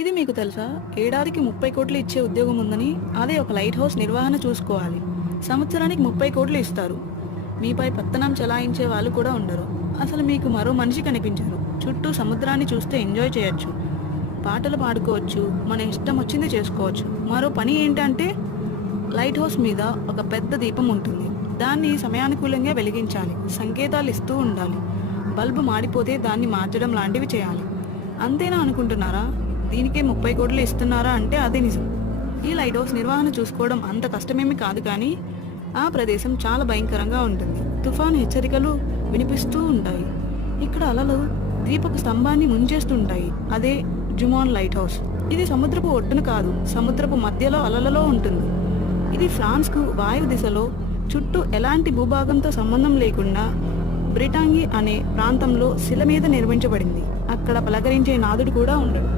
ఇది మీకు తెలుసా? ఏడాదికి 30 కోట్లు ఇచ్చే ఉద్యోగం ఉందని, అదే ఒక లైట్ హౌస్ నిర్వహణ చూసుకోవాలి. సంవత్సరానికి 30 కోట్లు ఇస్తారు. మీపై పెత్తనం చెలాయించే వాళ్ళు కూడా ఉండరు. అసలు మీకు మరో మనిషి కనిపించరు. చుట్టూ సముద్రాన్ని చూస్తే ఎంజాయ్ చేయొచ్చు. పాటలు పాడుకోవచ్చు. మన ఇష్టం వచ్చింది చేసుకోవచ్చు. మరో పని ఏంటంటే లైట్ హౌస్ మీద ఒక పెద్ద దీపం ఉంటుంది. దాన్ని సమయానుకూలంగా వెలిగించాలి. సంకేతాలు ఇస్తూ ఉండాలి. బల్బు మాడిపోతే దాన్ని మార్చడం లాంటివి చేయాలి. అంతేనా అనుకుంటున్నారా? దీనికే 30 కోట్లు ఇస్తున్నారా అంటే అది నిజం. ఈ లైట్ హౌస్ నిర్వహణ చూసుకోవడం అంత కష్టమేమి కాదు, కానీ ఆ ప్రదేశం చాలా భయంకరంగా ఉంటుంది. తుఫాను హెచ్చరికలు వినిపిస్తూ ఉంటాయి. ఇక్కడ అలలు ద్వీపపు స్తంభాన్ని ముంచేస్తుంటాయి. అదే జుమాన్ లైట్ హౌస్. ఇది సముద్రపు ఒడ్డున కాదు, సముద్రపు మధ్యలో అలలలో ఉంటుంది. ఇది ఫ్రాన్స్కు వాయు దిశలో, చుట్టూ ఎలాంటి భూభాగంతో సంబంధం లేకుండా బ్రిటాంగి అనే ప్రాంతంలో శిల మీద నిర్మించబడింది. అక్కడ పలకరించే నాదుడు కూడా ఉండడు.